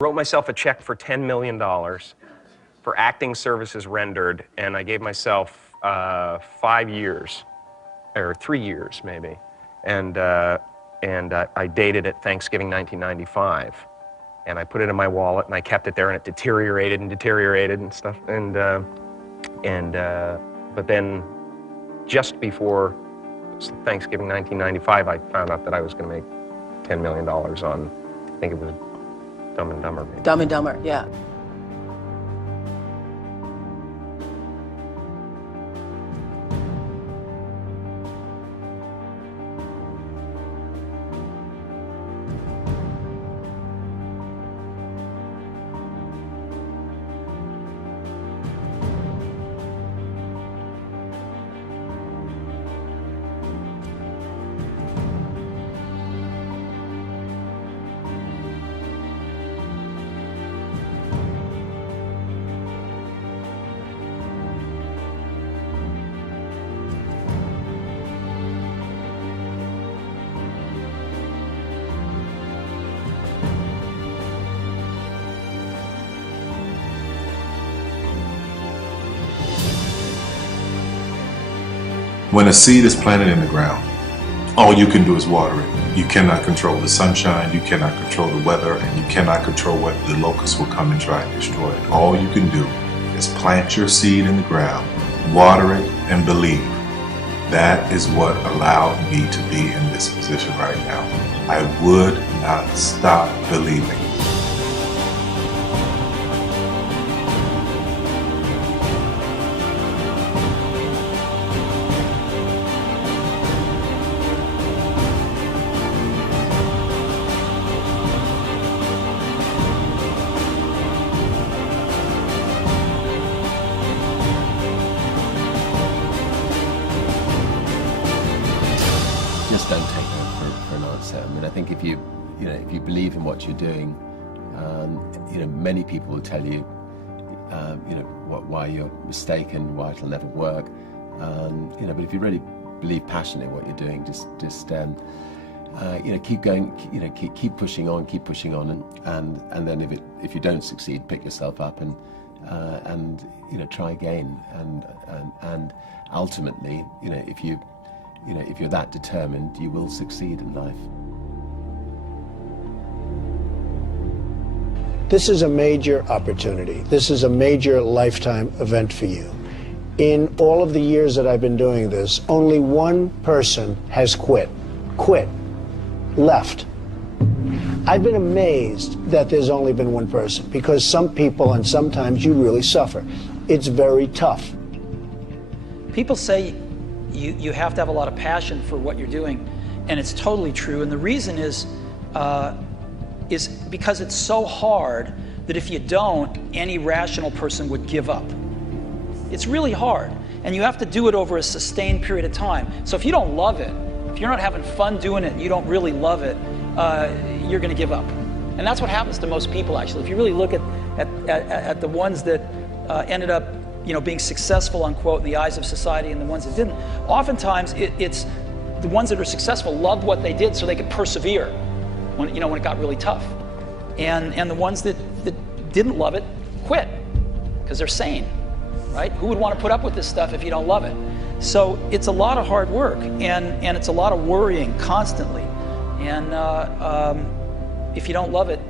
Wrote myself a check for $10 million for acting services rendered, and I gave myself 5 years, or 3 years maybe, and I dated it Thanksgiving 1995, and I put it in my wallet, and I kept it there, and it deteriorated and stuff, but then just before Thanksgiving 1995, I found out that I was going to make $10 million on, I think it was Dumb and Dumber. Maybe. Dumb and Dumber, yeah. When a seed is planted in the ground, all you can do is water it. You cannot control the sunshine, you cannot control the weather, and you cannot control whether the locusts will come and try and destroy it. All you can do is plant your seed in the ground, water it, and believe. That is what allowed me to be in this position right now. I would not stop believing. Just don't take no for an answer. I mean, I think if you believe in what you're doing, many people will tell you, why you're mistaken, why it'll never work. But if you really believe passionately in what you're doing, just keep going, keep pushing on, and then if you don't succeed, pick yourself up and try again, and ultimately, if you're that determined, you will succeed in life. This is a major opportunity. This is a major lifetime event for you. In all of the years that I've been doing this, only one person has quit, left. I've been amazed that there's only been one person, because some people, and sometimes you really suffer. It's very tough. People say you have to have a lot of passion for what you're doing, and it's totally true. And the reason is because it's so hard that if you don't, any rational person would give up. It's really hard, and you have to do it over a sustained period of time. So if you don't love it, if you're not having fun doing it, and you don't really love it, you're going to give up. And that's what happens to most people, actually. If you really look at the ones that ended up being successful, unquote, in the eyes of society, and the ones that didn't, oftentimes it's the ones that are successful loved what they did so they could persevere when it got really tough. And the ones that didn't love it quit because they're sane, right? Who would want to put up with this stuff if you don't love it? So it's a lot of hard work, and it's a lot of worrying constantly. And if you don't love it,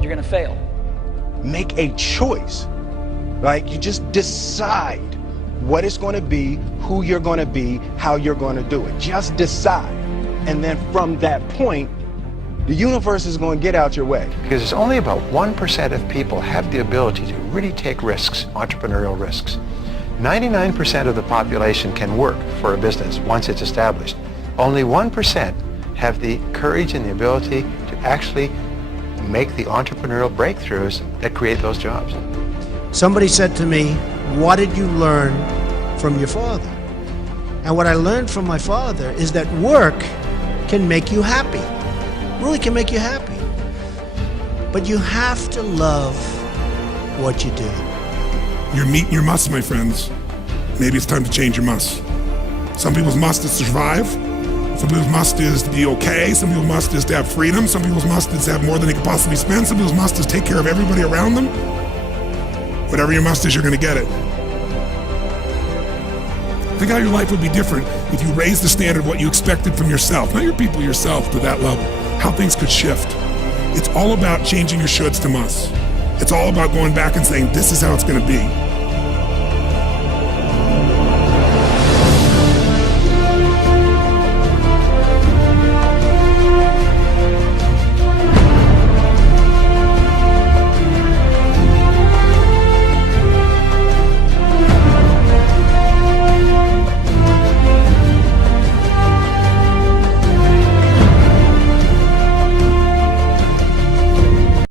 you're going to fail. Make a choice. Right? You just decide what it's going to be, who you're going to be, how you're going to do it. Just decide. And then from that point, the universe is going to get out your way. Because it's only about 1% of people have the ability to really take risks, entrepreneurial risks. 99% of the population can work for a business once it's established. Only 1% have the courage and the ability to actually make the entrepreneurial breakthroughs that create those jobs. Somebody said to me, what did you learn from your father? And what I learned from my father is that work can make you happy. Really can make you happy. But you have to love what you do. You're meeting your must, my friends. Maybe it's time to change your must. Some people's must is survive. Some people's must is to be okay. Some people's must is to have freedom. Some people's must is to have more than they could possibly spend. Some people's must is take care of everybody around them. Whatever your must is, you're going to get it. Think how your life would be different if you raised the standard of what you expected from yourself, not your people, yourself, to that level. How things could shift. It's all about changing your shoulds to musts. It's all about going back and saying, this is how it's going to be.